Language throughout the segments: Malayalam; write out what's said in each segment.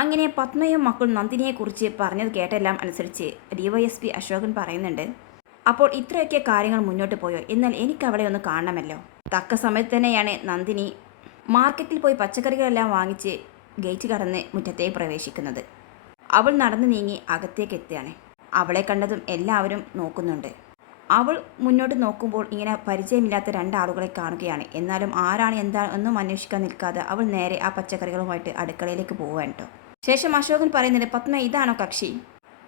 അങ്ങനെ പത്മയും മക്കളും നന്ദിനിയെക്കുറിച്ച് പറഞ്ഞത് കേട്ടെല്ലാം അനുസരിച്ച് ഡിവൈഎസ്പി അശോകൻ പറയുന്നുണ്ട്. അപ്പോൾ ഇത്രയൊക്കെ കാര്യങ്ങൾ മുന്നോട്ട് പോയോ? എന്നാൽ എനിക്ക് അവളെ ഒന്ന് കാണണമല്ലോ. തക്ക സമയത്ത് തന്നെയാണ് നന്ദിനി മാർക്കറ്റിൽ പോയി പച്ചക്കറികളെല്ലാം വാങ്ങിച്ച് ഗേറ്റ് കടന്ന് മുറ്റത്തേക്ക് പ്രവേശിക്കുന്നത്. അവൾ നടന്നു നീങ്ങി അകത്തേക്ക് എത്തുകയാണ്. അവളെ കണ്ടതും എല്ലാവരും നോക്കുന്നുണ്ട്. അവൾ മുന്നോട്ട് നോക്കുമ്പോൾ ഇങ്ങനെ പരിചയമില്ലാത്ത രണ്ടാളുകളെ കാണുകയാണ്. എന്നാലും ആരാണ് എന്താണ് ഒന്നും അന്വേഷിക്കാൻ നിൽക്കാതെ അവൾ നേരെ ആ പച്ചക്കറികളുമായിട്ട് അടുക്കളയിലേക്ക് പോവുകയാണ് കേട്ടോ. ശേഷം അശോകൻ പറയുന്നുണ്ട് പത്മ ഇതാണോ കക്ഷി?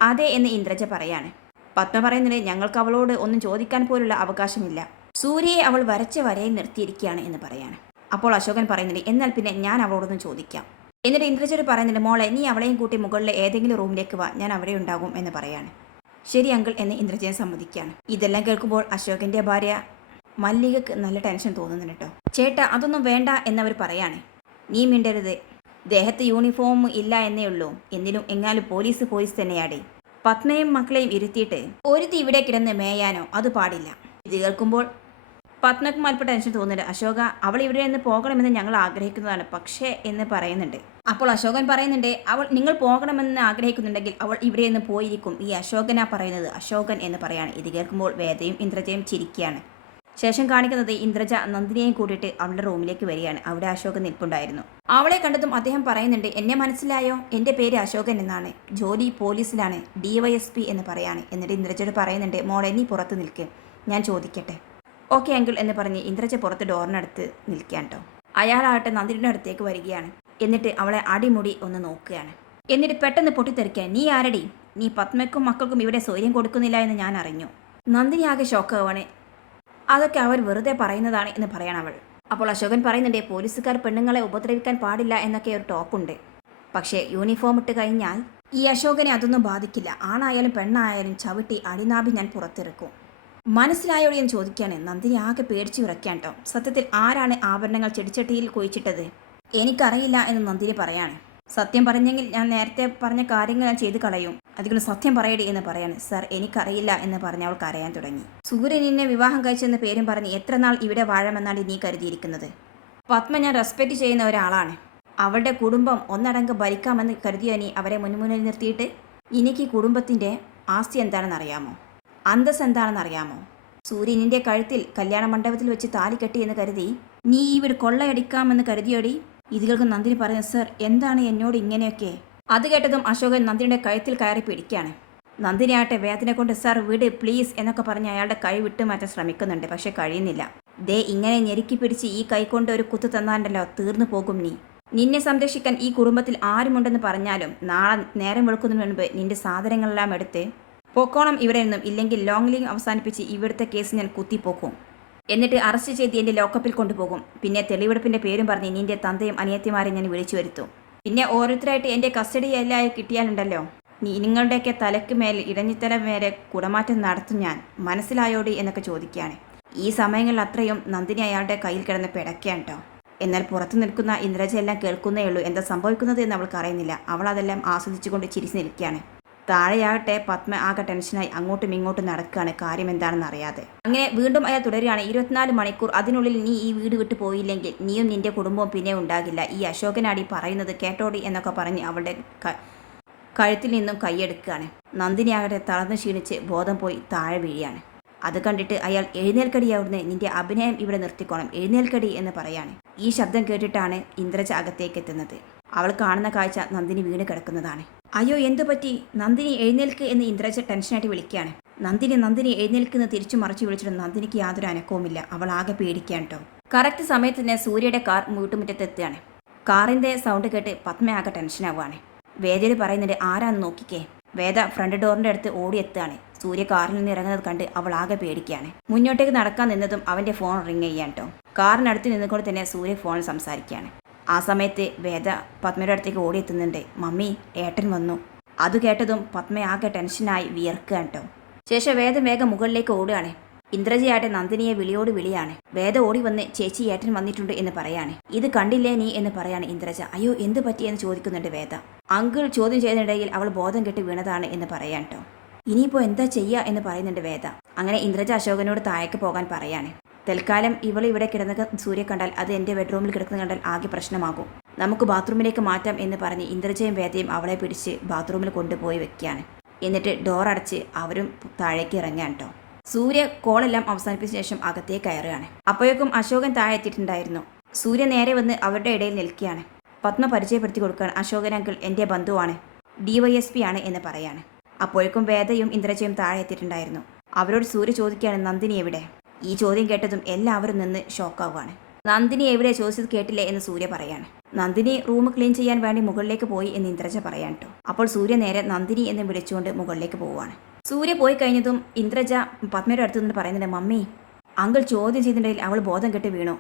അതെ എന്ന് ഇന്ദ്രജ പറയാണ്. പത്മ പറയുന്നുണ്ട് ഞങ്ങൾക്ക് അവളോട് ഒന്നും ചോദിക്കാൻ പോലുള്ള അവകാശമില്ല. സൂര്യയെ അവൾ വരച്ച വരയിൽ നിർത്തിയിരിക്കുകയാണ് എന്ന് പറയാണ്. അപ്പോൾ അശോകൻ പറയുന്നുണ്ട് എന്നാൽ പിന്നെ ഞാൻ അവളോടൊന്നും ചോദിക്കാം. എന്നിട്ട് ഇന്ദ്രജോട് പറയുന്നുണ്ട് മോളെ നീ അവളെയും കൂട്ടി മുകളിലെ ഏതെങ്കിലും റൂമിലേക്ക് വാ ഞാൻ അവിടെ ഉണ്ടാകും എന്ന് പറയാണ്. ശരി അങ്കിൾ എന്ന് ഇന്ദ്രജയൻ സമ്മതിക്കുകയാണ്. ഇതെല്ലാം കേൾക്കുമ്പോൾ അശോകന്റെ ഭാര്യ മല്ലികക്ക് നല്ല ടെൻഷൻ തോന്നുന്നുണ്ട് കേട്ടോ. ചേട്ടാ അതൊന്നും വേണ്ട എന്നവർ പറയാണ്. നീ മിണ്ടരുത്. ദേഹത്ത് യൂണിഫോം ഇല്ല എന്നേ ഉള്ളൂ. എന്തിനും എങ്ങാലും പോലീസ് പോലീസ് തന്നെയാടേ. പത്മയും മക്കളെയും ഇരുത്തിയിട്ട് ഒരുത്തി ഇവിടെ കിടന്ന് മേയാനോ? അത് പാടില്ല. ഇത് കേൾക്കുമ്പോൾ പത്മക്ക് അല്പം ടെൻഷൻ തോന്നുന്നുണ്ട് അശോക അവൾ ഇവിടെ നിന്ന് പോകണമെന്ന് ഞങ്ങൾ ആഗ്രഹിക്കുന്നതാണ്. പക്ഷേ എന്ന് പറയുന്നുണ്ട്. അപ്പോൾ അശോകൻ പറയുന്നുണ്ട് അവൾ നിങ്ങൾ പോകണമെന്ന് ആഗ്രഹിക്കുന്നുണ്ടെങ്കിൽ അവൾ ഇവിടെ നിന്ന് പോയിരിക്കും. ഈ അശോകനാ പറയുന്നത് അശോകൻ എന്ന് പറയാണ്. ഇത് കേൾക്കുമ്പോൾ വേദയും ഇന്ദ്രജയും ചിരിക്കുകയാണ്. ശേഷം കാണിക്കുന്നത് ഇന്ദ്രജ നന്ദിനിയെയും കൂട്ടിയിട്ട് അവളുടെ റൂമിലേക്ക് വരികയാണ്. അവിടെ അശോകൻ നിൽപ്പുണ്ടായിരുന്നു. അവളെ കണ്ടതും അദ്ദേഹം പറയുന്നുണ്ട് എന്നെ മനസ്സിലായോ? എന്റെ പേര് അശോകൻ എന്നാണ്. ജോലി പോലീസിലാണ് ഡിവൈഎസ്പി എന്ന് പറയാണ്. എന്നിട്ട് ഇന്ദ്രജയോട് പറയുന്നുണ്ട് മോളെ നീ പുറത്ത് നിൽക്ക്. ഞാൻ ചോദിക്കട്ടെ. ഓക്കെ അങ്കിൾ എന്ന് പറഞ്ഞ് ഇന്ദ്രജ പുറത്ത് ഡോറിനടുത്ത് നിൽക്കാൻ കേട്ടോ അയാളാകട്ടെ നന്ദിനിയുടെ അടുത്തേക്ക് വരികയാണ്. എന്നിട്ട് അവളെ അടിമുടി ഒന്ന് നോക്കുകയാണ്. എന്നിട്ട് പെട്ടെന്ന് പൊട്ടിത്തെറിക്കാൻ നീ ആരടി? നീ പത്മയ്ക്കും മക്കൾക്കും ഇവിടെ സൗര്യം കൊടുക്കുന്നില്ല എന്ന് ഞാൻ അറിഞ്ഞു. നന്ദിനി ആകെ ഷോക്കാവാണ് അതൊക്കെ അവർ വെറുതെ പറയുന്നതാണ് എന്ന് പറയണം അവൾ. അപ്പോൾ അശോകൻ പറയുന്നുണ്ട് പോലീസുകാർ പെണ്ണുങ്ങളെ ഉപദ്രവിക്കാൻ പാടില്ല എന്നൊക്കെ ഒരു ടോക്കുണ്ട്. പക്ഷേ യൂണിഫോം ഇട്ട് കഴിഞ്ഞാൽ ഈ അശോകനെ അതൊന്നും ബാധിക്കില്ല. ആണായാലും പെണ്ണായാലും ചവിട്ടി അടിനാഭി ഞാൻ പുറത്തിറക്കും. മനസ്സിലായോടെ ഞാൻ ചോദിക്കുകയാണ്. നന്ദിനി ആകെ പേടിച്ചു വിറയ്ക്കാൻ കേട്ടോ. സത്യത്തിൽ ആരാണ് ആഭരണങ്ങൾ ചെടിച്ചട്ടിയിൽ കുഴിച്ചിട്ടത്? എനിക്കറിയില്ല എന്ന് നന്ദിനി പറയാണ്. സത്യം പറഞ്ഞെങ്കിൽ ഞാൻ നേരത്തെ പറഞ്ഞ കാര്യങ്ങൾ ഞാൻ ചെയ്തു കളയും. അതുകൊണ്ട് സത്യം പറയടി എന്ന് പറയാണ്. സർ എനിക്കറിയില്ല എന്ന് പറഞ്ഞ് അവൾ കരയാൻ തുടങ്ങി. സൂര്യൻ എന്നെ വിവാഹം കഴിച്ചെന്ന പേരും പറഞ്ഞ് എത്ര നാൾ ഇവിടെ വാഴമെന്നാണ് നീ കരുതിയിരിക്കുന്നത്? പത്മ ഞാൻ റെസ്പെക്റ്റ് ചെയ്യുന്ന ഒരാളാണ്. അവളുടെ കുടുംബം ഒന്നടങ്ക് ഭരിക്കാമെന്ന് കരുതിയോ നീ അവരെ മുൻമുന്നിൽ നിർത്തിയിട്ട്? എനിക്ക് കുടുംബത്തിന്റെ ആസ്തി എന്താണെന്ന് അറിയാമോ? അന്തസ് എന്താണെന്ന് അറിയാമോ? സൂര്യനിന്റെ കഴുത്തിൽ കല്യാണ മണ്ഡപത്തിൽ വെച്ച് താലി എന്ന് കരുതി. നീ ഇവിടെ വീട് കൊള്ളയടിക്കാമെന്ന് കരുതിയോടി? ഇതികൾക്ക് നന്ദിനി പറഞ്ഞു സർ എന്താണ് എന്നോട് ഇങ്ങനെയൊക്കെ? അത് കേട്ടതും അശോകൻ നന്ദിനിയുടെ കഴുത്തിൽ കയറി പിടിക്കുകയാണ്. നന്ദിനിയാട്ടെ വേദന കൊണ്ട് സർ വിട് പ്ലീസ് എന്നൊക്കെ പറഞ്ഞ് അയാളുടെ കൈ വിട്ടുമാറ്റാൻ ശ്രമിക്കുന്നുണ്ട് പക്ഷെ കഴിയുന്നില്ല. ദേ ഇങ്ങനെ ഞെരുക്കി പിടിച്ച് ഈ കൈ കൊണ്ട് ഒരു കുത്തു തന്നാണ്ടല്ലോ തീർന്നു പോകും നീ. നിന്നെ സംരക്ഷിക്കാൻ ഈ കുടുംബത്തിൽ ആരുമുണ്ടെന്ന് പറഞ്ഞാലും നാളെ നേരം വെളുക്കുന്നതിന് മുൻപ് നിന്റെ സാധനങ്ങളെല്ലാം എടുത്ത് പൊക്കോണം ഇവിടെ നിന്നും. ഇല്ലെങ്കിൽ ലോങ് ലീഗ് അവസാനിപ്പിച്ച് ഇവിടുത്തെ കേസ് ഞാൻ കുത്തിപ്പോക്കും. എന്നിട്ട് അറസ്റ്റ് ചെയ്ത് എന്റെ ലോക്കപ്പിൽ കൊണ്ടുപോകും. പിന്നെ തെളിവെടുപ്പിന്റെ പേരും പറഞ്ഞ് നിന്റെ തന്തയും അനിയത്തിമാരെ ഞാൻ വിളിച്ചു വരുത്തും. പിന്നെ ഓരോരുത്തരായിട്ട് എന്റെ കസ്റ്റഡി എല്ലാം കിട്ടിയാലുണ്ടല്ലോ. നിങ്ങളുടെയൊക്കെ തലയ്ക്ക് മേൽ ഇടഞ്ഞിത്തല മേലെ കുടമാറ്റം നടത്തും ഞാൻ. മനസ്സിലായോടി എന്നൊക്കെ ചോദിക്കുകയാണ്. ഈ സമയങ്ങളിൽ അത്രയും നന്ദിനി അയാളുടെ കയ്യിൽ കിടന്ന് പിടയ്ക്കാൻ കേട്ടോ എന്നാൽ പുറത്തു നിൽക്കുന്ന ഇന്ദ്രജ എല്ലാം കേൾക്കുന്നേ ഉള്ളൂ. എന്താ സംഭവിക്കുന്നത് എന്ന് അവൾക്ക് അറിയുന്നില്ല. അവൾ അതെല്ലാം ആസ്വദിച്ചുകൊണ്ട് ചിരിച്ചു നിൽക്കുകയാണ്. താഴെയാകട്ടെ പത്മ ആകെ ടെൻഷനായി അങ്ങോട്ടും ഇങ്ങോട്ടും നടക്കുകയാണ്. കാര്യം എന്താണെന്ന് അറിയാതെ. അങ്ങനെ വീണ്ടും അയാൾ തുടരുകയാണ്. ഇരുപത്തിനാല് മണിക്കൂർ അതിനുള്ളിൽ നീ ഈ വീട് വിട്ടു പോയില്ലെങ്കിൽ നീയും നിന്റെ കുടുംബവും പിന്നെ ഉണ്ടാകില്ല. ഈ അശോകനാടി പറയുന്നത് കേട്ടോടി എന്നൊക്കെ പറഞ്ഞ് അവളുടെ കഴുത്തിൽ നിന്നും കൈയെടുക്കുകയാണ്. നന്ദിനിയാകട്ടെ തളർന്നു ക്ഷീണിച്ച് ബോധം പോയി താഴെ വീഴുകയാണ്. അത് കണ്ടിട്ട് അയാൾ എഴുന്നേൽക്കടി നിന്റെ അഭിനയം ഇവിടെ നിർത്തിക്കോണം. എഴുന്നേൽക്കടി എന്ന് പറയാണ്. ഈ ശബ്ദം കേട്ടിട്ടാണ് ഇന്ദ്രജ അകത്തേക്ക് എത്തുന്നത്. അവൾ കാണുന്ന കാഴ്ച നന്ദിനി വീണ് കിടക്കുന്നതാണ്. അയ്യോ എന്തു പറ്റി നന്ദിനി എഴുന്നേൽക്ക് എന്ന് ഇന്ദ്രജ ടെൻഷനായിട്ട് വിളിക്കുകയാണ്. നന്ദിനി നന്ദിനി എഴുന്നേൽക്കുന്ന തിരിച്ചു മറിച്ച് വിളിച്ചിട്ട് നന്ദിനിക്ക് യാതൊരു അനക്കവുമില്ല. അവൾ ആകെ പേടിക്കാൻ കേട്ടോ. കറക്റ്റ് സമയത്ത് തന്നെ സൂര്യയുടെ കാർ വീട്ടുമുറ്റത്ത് എത്തുകയാണ്. കാറിന്റെ സൗണ്ട് കേട്ട് പത്മ ആകെ ടെൻഷനാവുകയാണ്. വേദയിൽ പറയുന്നുണ്ട് ആരാന്ന് നോക്കിക്കേ. വേദ ഫ്രണ്ട് ഡോറിന്റെ അടുത്ത് ഓടിയെത്തുകയാണ്. സൂര്യ കാറിൽ നിന്ന് ഇറങ്ങുന്നത് കണ്ട് അവൾ ആകെ പേടിക്കുകയാണ്. മുന്നോട്ടേക്ക് നടക്കാൻ നിന്നതും അവന്റെ ഫോൺ റിങ് ചെയ്യാൻ കേട്ടോ. കാറിനടുത്ത് നിന്നുകൊണ്ട് തന്നെ സൂര്യ ഫോണിൽ സംസാരിക്കുകയാണ്. ആ സമയത്ത് വേദ പത്മയുടെ അടുത്തേക്ക് ഓടിയെത്തുന്നുണ്ട്. മമ്മി ഏട്ടൻ വന്നു. അത് കേട്ടതും പത്മ ആകെ ടെൻഷനായി വിയർക്കുകയാണ് കേട്ടോ. ശേഷം വേദ വേഗം മുകളിലേക്ക് ഓടുകയാണ്. ഇന്ദ്രജയാട്ടെ നന്ദിനിയെ വിളിയോട് വിളിയാണ്. വേദ ഓടി വന്ന് ചേച്ചി ഏട്ടൻ വന്നിട്ടുണ്ട് എന്ന് പറയാണ്. ഇത് കണ്ടില്ലേ നീ? എന്ന് പറയാണ് ഇന്ദ്രജ. അയ്യോ എന്ത് പറ്റിയെന്ന് ചോദിക്കുന്നുണ്ട് വേദ. അങ്കിൾ ചോദ്യം ചെയ്യുന്നിടയിൽ അവൾ ബോധം കെട്ടി വീണതാണ് എന്ന് പറയാൻ കേട്ടോ. ഇനിയിപ്പോൾ എന്താ ചെയ്യുക എന്ന് പറയുന്നുണ്ട് വേദ. അങ്ങനെ ഇന്ദ്രജ അശോകനോട് താഴേക്ക് പോകാൻ പറയാണ്. തൽക്കാലം ഇവൾ ഇവിടെ കിടന്ന സൂര്യ കണ്ടാൽ അത് എന്റെ ബെഡ്റൂമിൽ കിടക്കുന്ന കണ്ടാൽ ആകെ പ്രശ്നമാകും. നമുക്ക് ബാത്റൂമിലേക്ക് മാറ്റാം എന്ന് പറഞ്ഞ് ഇന്ദ്രജയും വേദയും അവളെ പിടിച്ച് ബാത്റൂമിൽ കൊണ്ടുപോയി വെക്കുകയാണ്. എന്നിട്ട് ഡോർ അടച്ച് അവരും താഴേക്ക് ഇറങ്ങാൻ കേട്ടോ സൂര്യ കോളെല്ലാം അവസാനിപ്പിച്ച ശേഷം അകത്തേക്ക് കയറുകയാണ്. അപ്പോഴേക്കും അശോകൻ താഴെ എത്തിയിട്ടുണ്ടായിരുന്നു. സൂര്യ നേരെ വന്ന് അവരുടെ ഇടയിൽ നിൽക്കുകയാണ്. പത്മ പരിചയപ്പെടുത്തി കൊടുക്കാൻ അശോകൻ അങ്കിൾ എന്റെ ബന്ധുവാണ് ഡി വൈ എസ് പി ആണ് എന്ന് പറയാണ്. അപ്പോഴേക്കും വേദയും ഇന്ദ്രജയും താഴെ എത്തിയിട്ടുണ്ടായിരുന്നു. അവരോട് സൂര്യ ചോദിക്കുകയാണ് നന്ദിനി എവിടെ? ഈ ചോദ്യം കേട്ടതും എല്ലാവരും നിന്ന് ഷോക്കാവുകയാണ്. നന്ദിനി എവിടെ ചോദിച്ചത് കേട്ടില്ലേ എന്ന് സൂര്യ പറയാണ്. നന്ദിനി റൂം ക്ലീൻ ചെയ്യാൻ വേണ്ടി മുകളിലേക്ക് പോയി എന്ന് ഇന്ദ്രജ പറയാൻ കേട്ടോ അപ്പോൾ സൂര്യ നേരെ നന്ദിനി എന്ന് വിളിച്ചുകൊണ്ട് മുകളിലേക്ക് പോവുകയാണ്. സൂര്യ പോയി കഴിഞ്ഞതും ഇന്ദ്രജ പത്മയുടെ അടുത്ത് നിന്ന് പറയുന്നുണ്ട് മമ്മി അങ്കിൾ ചോദ്യം ചെയ്തിട്ടുണ്ടെങ്കിൽ അവൾ ബോധം കെട്ട് വീണു.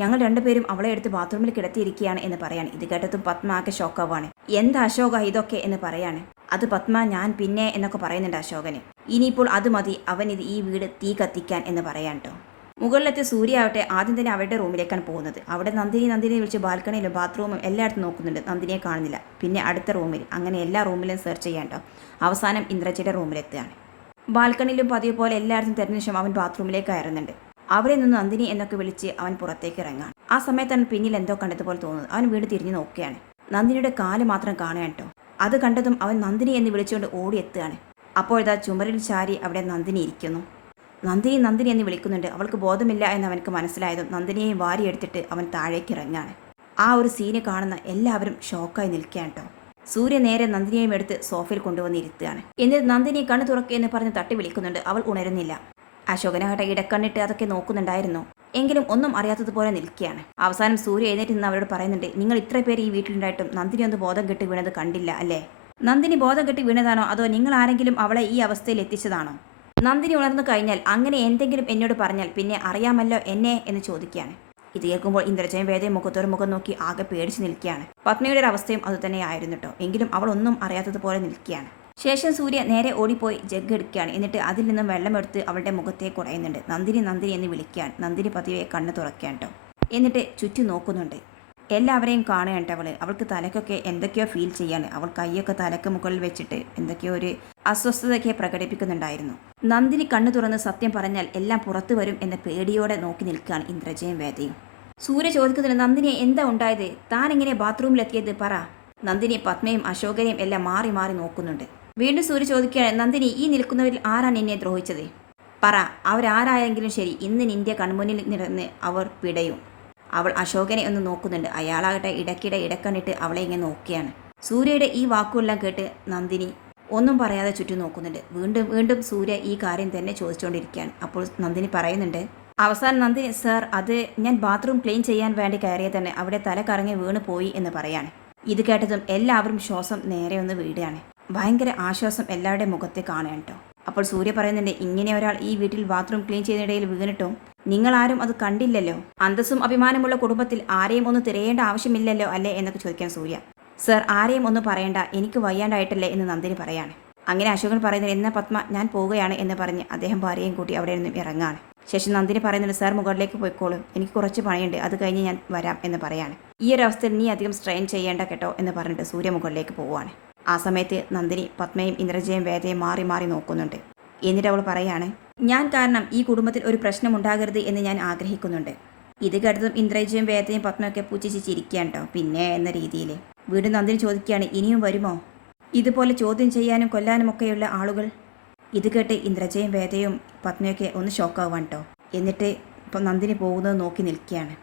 ഞങ്ങൾ രണ്ടുപേരും അവളെ എടുത്ത് ബാത്റൂമിൽ കിടത്തിയിരിക്കുകയാണ് എന്ന് പറയാണ്. ഇത് കേട്ടതും പത്മ ആകെ ഷോക്കാവാണ് എന്താ അശോക ഇതൊക്കെ? എന്ന് പറയാണ്. അത് പത്മ ഞാൻ പിന്നെ എന്നൊക്കെ പറയുന്നുണ്ട് അശോകന്. ഇനിയിപ്പോൾ അത് മതി അവൻ ഇത് ഈ വീട് തീ കത്തിക്കാൻ എന്ന് പറയാൻ കേട്ടോ മുകളിലത്തെ സൂര്യ ആവട്ടെ ആദ്യം തന്നെ അവരുടെ റൂമിലേക്കാണ് പോകുന്നത്. അവിടെ നന്ദിനി നന്ദിനി വിളിച്ച് ബാൽക്കണിയിലും ബാത്റൂമും എല്ലായിടത്തും നോക്കുന്നുണ്ട്. നന്ദിനിയെ കാണുന്നില്ല. പിന്നെ അടുത്ത റൂമിൽ അങ്ങനെ എല്ലാ റൂമിലും സെർച്ച് ചെയ്യാൻ കേട്ടോ അവസാനം ഇന്ദ്രജിയുടെ റൂമിലെത്തുകയാണ്. ബാൽക്കണിയിലും പതിവ് പോലെ എല്ലായിടത്തും തിരഞ്ഞ ശേഷം അവൻ ബാത്റൂമിലേക്ക് കയറുന്നുണ്ട്. അവിടെ നിന്ന് നന്ദിനി എന്നൊക്കെ വിളിച്ച് അവൻ പുറത്തേക്ക് ഇറങ്ങാൻ ആ സമയത്താണ് പിന്നിൽ എന്തോ കണ്ടതുപോലെ തോന്നുന്നത്. അവൻ വീട് തിരിഞ്ഞു നോക്കുകയാണ്. നന്ദിനിയുടെ കാൽ മാത്രം കാണുകയാണ് കേട്ടോ അത് കണ്ടതും അവൻ നന്ദിനി എന്ന് വിളിച്ചുകൊണ്ട് ഓടിയെത്തുകയാണ് അപ്പോഴതാ ചുമരിൽ ചാരി അവിടെ നന്ദിനി ഇരിക്കുന്നു. നന്ദിനി നന്ദിനി എന്ന് വിളിക്കുന്നുണ്ട്. അവൾക്ക് ബോധമില്ല എന്ന് അവനക്ക് മനസ്സിലായതും നന്ദിനിയെയും വാരിയെടുത്തിട്ട് അവൻ താഴേക്ക് ഇറങ്ങാണ് ആ ഒരു സീന് കാണുന്ന എല്ലാവരും ഷോക്കായി നിൽക്കുകയാണ് കേട്ടോ സൂര്യ നേരെ നന്ദിനിയെയും എടുത്ത് സോഫയിൽ കൊണ്ടുവന്ന് ഇരുത്തുകയാണ്. എന്നിട്ട് നന്ദിനി കണ്ണു തുറക്കുക എന്ന് പറഞ്ഞ് തട്ടി വിളിക്കുന്നുണ്ട്. അവൾ ഉണരുന്നില്ല. അശോകനാകട്ടെ ഇടക്കണ്ണിട്ട് അതൊക്കെ നോക്കുന്നുണ്ടായിരുന്നു. എങ്കിലും ഒന്നും അറിയാത്തതുപോലെ നിൽക്കുകയാണ്. അവസാനം സൂര്യ എഴുന്നേറ്റ് നിന്ന് അവരോട് പറയുന്നുണ്ട് നിങ്ങൾ ഇത്ര പേര് ഈ വീട്ടിലുണ്ടായിട്ടും നന്ദിനി ഒന്ന് ബോധം കെട്ടി വീണത് കണ്ടില്ല അല്ലേ? നന്ദിനി ബോധം കെട്ടി വീണതാണോ അതോ നിങ്ങൾ ആരെങ്കിലും അവളെ ഈ അവസ്ഥയിൽ എത്തിച്ചതാണോ? നന്ദിനി ഉണർന്നു കഴിഞ്ഞാൽ അങ്ങനെ എന്തെങ്കിലും എന്നോട് പറഞ്ഞാൽ പിന്നെ അറിയാമല്ലോ എന്നെ? എന്ന് ചോദിക്കുകയാണ്. ഇത് കേൾക്കുമ്പോൾ ഇന്ദ്രജയം വേദയും മുഖത്തോട് മുഖം നോക്കി ആകെ പേടിച്ച് നിൽക്കുകയാണ്. പത്നിയുടെ ഒരു അവസ്ഥയും അതുതന്നെയായിരുന്നു കേട്ടോ എങ്കിലും അവൾ ഒന്നും അറിയാത്തതുപോലെ നിൽക്കുകയാണ്. ശേഷം സൂര്യ നേരെ ഓടിപ്പോയി ജഗ് എടുക്കുകയാണ്. എന്നിട്ട് അതിൽ നിന്നും വെള്ളമെടുത്ത് അവളുടെ മുഖത്തെ കുറയുന്നുണ്ട്. നന്ദിനി നന്ദിനി എന്ന് വിളിക്കുകയാണ്. നന്ദിനി പതിവെ കണ്ണ് തുറക്കുകയാണ് കേട്ടോ എന്നിട്ട് ചുറ്റും നോക്കുന്നുണ്ട്. എല്ലാവരെയും കാണുകയാണ് അവൾ അവൾക്ക് തലക്കൊക്കെ എന്തൊക്കെയോ ഫീൽ ചെയ്യാണ്. അവൾ കൈയൊക്കെ തലക്ക് മുകളിൽ വെച്ചിട്ട് എന്തൊക്കെയോ ഒരു അസ്വസ്ഥതയൊക്കെ പ്രകടിപ്പിക്കുന്നുണ്ടായിരുന്നു. നന്ദിനി കണ്ണു തുറന്ന് സത്യം പറഞ്ഞാൽ എല്ലാം പുറത്തു വരും എന്ന പേടിയോടെ നോക്കി നിൽക്കുകയാണ് ഇന്ദ്രജയും വേദയും. സൂര്യ ചോദിക്കുന്നതിന് നന്ദിനി എന്താ ഉണ്ടായത്? താൻ എങ്ങനെ ബാത്റൂമിലെത്തിയത്? പറ. നന്ദിനി പത്മയും അശോകനെയും എല്ലാം മാറി മാറി നോക്കുന്നുണ്ട്. വീണ്ടും സൂര്യ ചോദിക്കുകയാണ് നന്ദിനി ഈ നിൽക്കുന്നവരിൽ ആരാണ് എന്നെ ദ്രോഹിച്ചത്? പറ അവരാരായെങ്കിലും ശരി ഇന്ന് നിന്റെ കൺമുന്നിൽ നിറന്ന് അവർ പിടയും. അവൾ അശോകനെ ഒന്ന് നോക്കുന്നുണ്ട്. അയാളാകട്ടെ ഇടയ്ക്കിടെ ഇടക്കണിട്ട് അവളെ ഇങ്ങനെ നോക്കിയാണ് സൂര്യയുടെ ഈ വാക്കുകളെല്ലാം കേട്ട് നന്ദിനി ഒന്നും പറയാതെ ചുറ്റും നോക്കുന്നുണ്ട്. വീണ്ടും വീണ്ടും സൂര്യ ഈ കാര്യം തന്നെ ചോദിച്ചുകൊണ്ടിരിക്കുകയാണ്. അപ്പോൾ നന്ദിനി പറയുന്നുണ്ട് അവസാനം നന്ദിനി സാർ അത് ഞാൻ ബാത്റൂം ക്ലീൻ ചെയ്യാൻ വേണ്ടി കയറിയ തന്നെ. അവിടെ തല കറങ്ങി വീണ് പോയി എന്ന് പറയാണ്. ഇത് കേട്ടതും എല്ലാവരും ശ്വാസം നേരെ ഒന്ന് വീടുകയാണ്. ഭയങ്കര ആശ്വാസം എല്ലാവരുടെയും മുഖത്തെ കാണുകയാണ് കേട്ടോ. അപ്പോൾ സൂര്യ പറയുന്നുണ്ട് ഇങ്ങനെ ഒരാൾ ഈ വീട്ടിൽ ബാത്റൂം ക്ലീൻ ചെയ്യുന്നിടയിൽ വീണിട്ടും നിങ്ങളാരും അത് കണ്ടില്ലല്ലോ? അന്തസ്സും അഭിമാനമുള്ള കുടുംബത്തിൽ ആരെയും ഒന്ന് തിരയേണ്ട ആവശ്യമില്ലല്ലോ അല്ലേ എന്നൊക്കെ ചോദിക്കാൻ സൂര്യ. സർ ആരെയും ഒന്നും പറയണ്ട എനിക്ക് വയ്യാണ്ടായിട്ടല്ലേ എന്ന് നന്ദിനി പറയാണ്. അങ്ങനെ അശോകൻ പറയുന്നത് എന്നാ പത്മ ഞാൻ പോവുകയാണ് എന്ന് പറഞ്ഞ് അദ്ദേഹം ഭാര്യയും കൂട്ടി അവിടെ നിന്നും ഇറങ്ങാണ്. ശേഷം നന്ദിനി പറയുന്നുണ്ട് സാർ മുകളിലേക്ക് പോയിക്കോളും എനിക്ക് കുറച്ച് പണിയുണ്ട് അത് കഴിഞ്ഞ് ഞാൻ വരാം എന്ന് പറയാണ്. ഈ ഒരു അവസ്ഥയിൽ നീ അധികം സ്ട്രെയിൻ ചെയ്യേണ്ട കേട്ടോ എന്ന് പറഞ്ഞിട്ട് സൂര്യ മുകളിലേക്ക് പോവുകയാണ്. ആ സമയത്ത് നന്ദിനി പത്മയും ഇന്ദ്രജയും വേദയും മാറി മാറി നോക്കുന്നുണ്ട്. എന്നിട്ട് അവൾ പറയാണ് ഞാൻ കാരണം ഈ കുടുംബത്തിൽ ഒരു പ്രശ്നം ഉണ്ടാകരുത് എന്ന് ഞാൻ ആഗ്രഹിക്കുന്നുണ്ട്. ഇത് കേട്ടതും ഇന്ദ്രജയും വേദയും പത്മയൊക്കെ പൂച്ചിച്ച് ചിരിക്കുകയാണ് കേട്ടോ പിന്നെ എന്ന രീതിയിൽ വീണ്ടും നന്ദിനി ചോദിക്കുകയാണ് ഇനിയും വരുമോ? ഇതുപോലെ ചോദ്യം ചെയ്യാനും കൊല്ലാനും ഒക്കെയുള്ള ആളുകൾ ഇത് കേട്ട് ഇന്ദ്രജയും വേദയും പത്മയൊക്കെ ഒന്ന് ഷോക്കാവാൻ കേട്ടോ എന്നിട്ട് ഇപ്പം നന്ദിനി പോകുന്നത് നോക്കി നിൽക്കുകയാണ്.